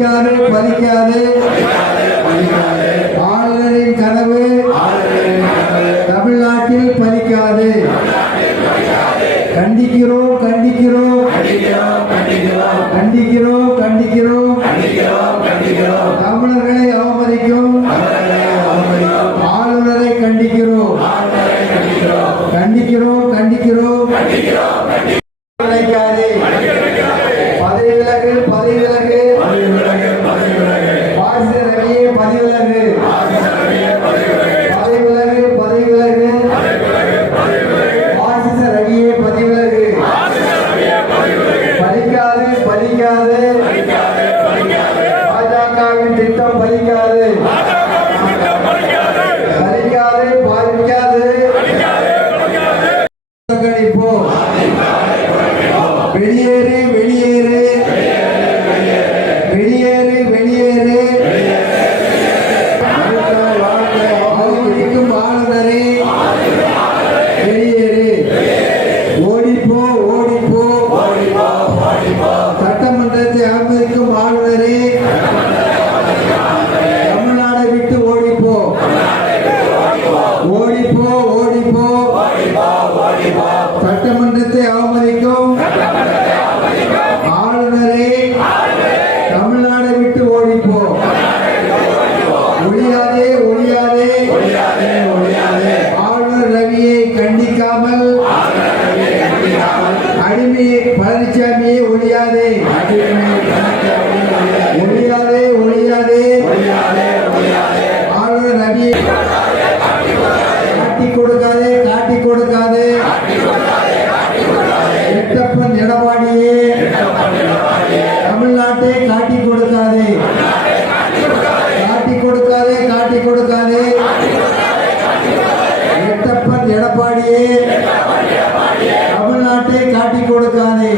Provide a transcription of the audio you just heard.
பலிக்காது பலிக்காது ஆளுநரின் கனவு தமிழ்நாட்டில் பலிக்காது கண்டிக்கிறோம் கண்டிக்கிறோம். கண்டிக்கிறோம் கண்டிக்கிறோம். தமிழர்களை அவமதிக்கும். ஆளுநரை கண்டிக்கிறோம். கண்டிக்கிறோம் கண்டிக்கிறோம். பாஜகவின் திட்டம் பலிக்காது பலிக்காது பாதிக்காது. வெளியேறு சட்டமன்றத்தை அவமதிக்கும். ஆளுநரே தமிழ்நாடை விட்டு ஓடிப்போம். ஒழியாதே ஒழியாதே. ஆளுநர் ரவியை கண்டிக்காமல் அடிமையை பழனிசாமி காட்டி கொடுக்காதே. காட்டி கொடுக்காதே காட்டி கொடுக்காதே. எட்டப்பன் எடப்பாடியே. தமிழ்நாட்டை காட்டி கொடுக்காதே.